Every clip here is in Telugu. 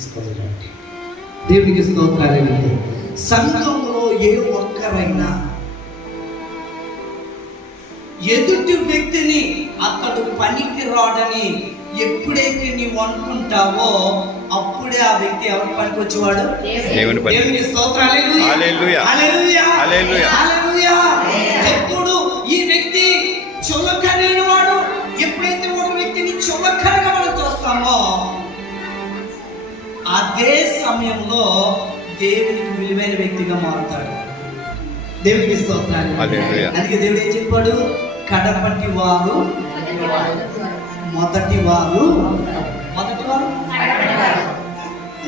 తీసుకొని రండి. దేవునికి స్తోత్రాలు. సంఘంలో ఏ ఒక్కరైనా ఎదుటి వ్యక్తిని అతడు పనికి రాడని ఎప్పుడైతే నీవు అనుకుంటావో అప్పుడే ఆ వ్యక్తి ఎవరి పనికి వచ్చేవాడు? దేవునికి స్తోత్రాలు. ఎప్పుడు ఈ వ్యక్తి చులకనైన వాడు, ఎప్పుడైతే ఒక వ్యక్తిని చులకనగా మనం చూస్తామో అదే సమయంలో దేవునికి విలువైన వ్యక్తిగా మారుతాడు. దేవునికి స్తోత్రాలు. అందుకే దేవుడు ఏం చెప్పాడు? కడపటి వారు మొదటి వారు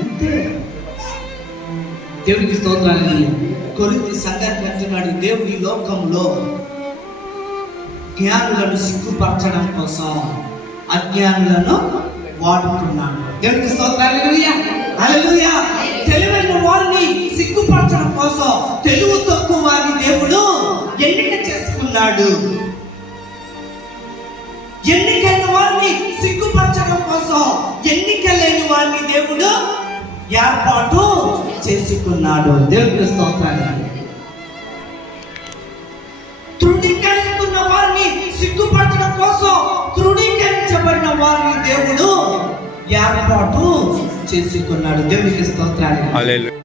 అంతే. దేవునికి స్తోత్రాలు. కొరింథీ సంఘానికి అంటున్నాడు, దేవుడు ఈ లోకంలో జ్ఞానులను సిగ్గుపరచడం కోసం అజ్ఞానులను వాడుతున్నాడు. దేవునికి స్తోత్రాలు. హల్లెలూయా. తెలివైన వారిని సిగ్గుపరచడం కోసం తెలుగు తక్కువ వారిని దేవుడు ఎన్నిక చేసుకున్నాడు. ఎన్నికైన వారిని సిగ్గుపరచడం కోసం ఎన్నిక లేని వారిని దేవుడు ఏర్పాటు చేసుకున్నాడు. దేవునికి స్తోత్రాలు. తృణీకరిస్తున్న వారిని సిగ్గుపరచడం కోసం తృణీకరించబడిన వారిని దేవుడు ఏర్పాటు చేసుకున్నాడు. దేవునికి స్తోత్రాలు.